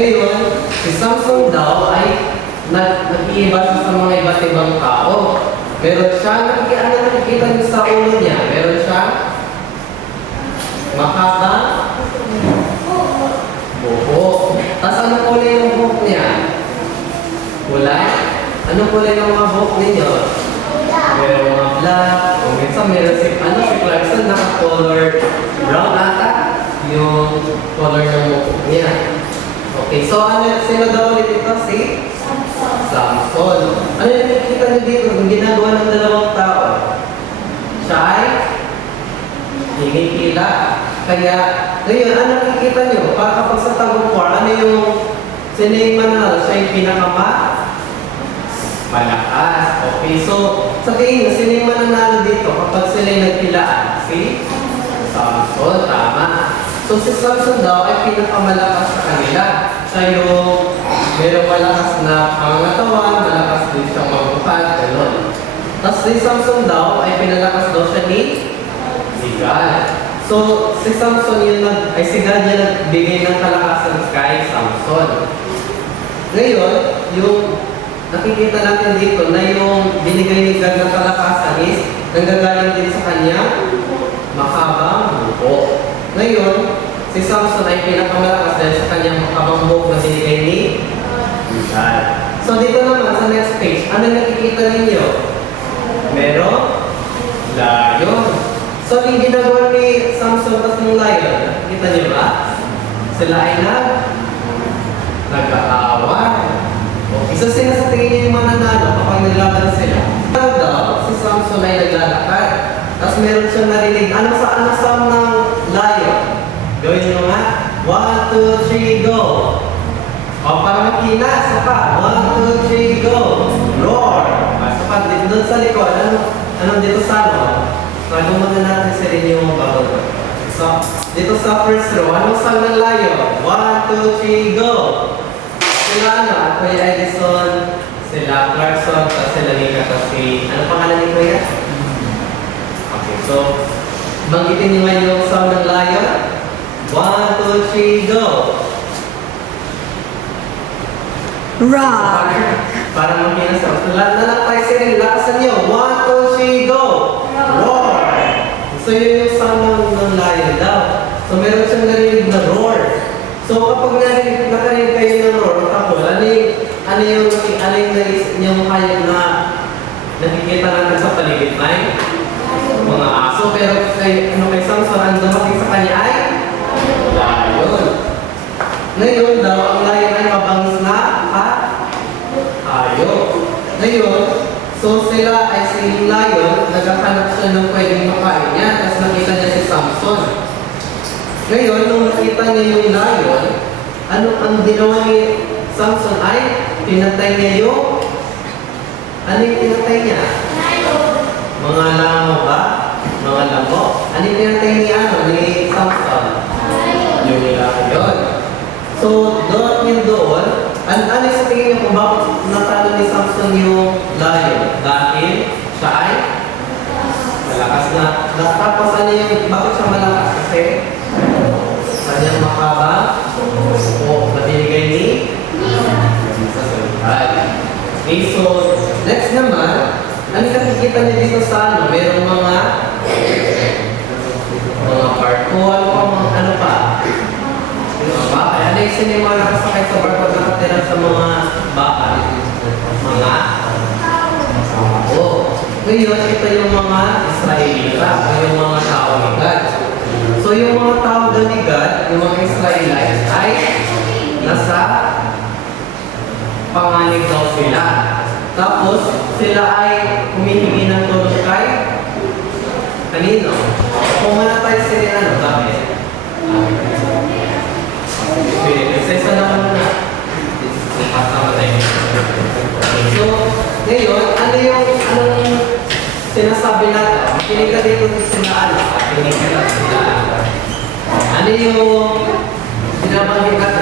Ngayon, si Samson daw ay nag-iiba siya sa mga iba't ibang tao. Meron siya, nakikita niyo sa ulo niya, meron siya mahabang buhok. Tapos ano kulay yung buhok niya? Kulay? Anong kulay ng mga buhok ninyo? Meron mga black, o minsan meron si Clarkson naka-color brown ata yung color ng buhok niya. Okay, so sino daw ulit ito? Si Samson. Ano yung nakikita niyo dito? Yung ginagawa ng dalawang tao? Siya ay hingikila. Kaya, ngayon, ano nakikita niyo? Para kapag sa tag-of war, ano yung sino yung manalo? Siya yung malakas. Okay, so sa tingin niyo, sino yung mananalo dito kapag sila yung nagkilaan? Si Samson, tama. So si Samson daw ay pinakamalakas sa kanila. Siya yung merong malakas na pangangatawan, malakas din siyang magbuhat, gano'n. Tapos si Samson daw ay pinalakas daw siya ni Gad. So si Samson si Gad yung nagbigay ng kalakasan kay Samson. Ngayon, yung nakikita natin dito na yung binigay ni Gad ng kalakasan is nanggagaling din sa kanya mahabang buhok. Ngayon, si Samson ay pinakamalakas dahil sa kanyang mahabang buhok na binigay ni Gad. So dito naman sa next page, ano nakikita ninyo? Meron lion. So yung ginagawa ni Samson at ng lion, nakikita niyo ba? Sila ay nag-aaway. Okay, so sino sa tingin niyo yung mananalo kapag naglaban sila? Daw, si Samson ay naglalakad. Tapos meron siyang narinig. Ano sound ng lion? Gawin nyo nga. 1, 2, 3, go! O, para makina. Sa pa. 1, 2, 3, go! Roar! Sa pa, doon sa likod. Anong dito sa ano? Bago muna natin sa rin yung bago. So, dito sa first row, anong sound ng lion? 1, 2, 3, go! Sila Kuya Edison, sila Clarkson, tapos sila Nika, tapos ano pangalan ni Kuya? Okay, so, banggitin niyo nga yung sound ng lion. 1, 2, 3, go! Roar! Para makina sound. So, lahat na lang tayo sila, lakasan niyo. 1, 2, 3, go! Roar! So, yun yung sound ng lion daw. So, meron siyang narinig na roar. So, kapag nakarinig kayo ng roar, tapos, ano yung naisip niyong hayop na nakikita natin sa paligid tayo? Mga aso. Pero kay Samson, ang dumating sa kanya ay lion. Ngayon daw, ang lion ay mabangis na hayop. Ngayon, so sila ay si lion, naghahanap siya ng pwedeng makain niya, tapos nakita niya si Samson. Ngayon, nung nakita niya yung lion, ang ginawa ni Samson ay pinatay niya yung ano yung pinatay niya? Mga langaw ba? Mga lango? Ano yung pinatay ni Samson? Yung lion. So, doon, ano sa tingin niyo kung bakit natalo ni Samson yung lion? Dahil siya ay malakas na. Tapos ano yung, bakit siya malakas? Kasi kanyang makaba o matiligay ni sa sultan. Okay, so next naman, ano nakikita niyo dito sa ano? Mayroong mga barko, ano pa? Baka, ano yung sinima nakasakay sa barko at nakatira sa mga baka? Mga sampo. Ngayon, ito yung mga Israelita, yung mga tao ni God. So yung mga tao ni God, yung mga Israelites ay nasa panganib daw sila. Tapos sila ay humihingi ng tulong kay kanino? Kung muna tayo sila bakit? Isa naman muna. So, ngayon, anong sinasabi natin? Kinig ka dito sila kinig ka sila ano yung sinabanggit natin?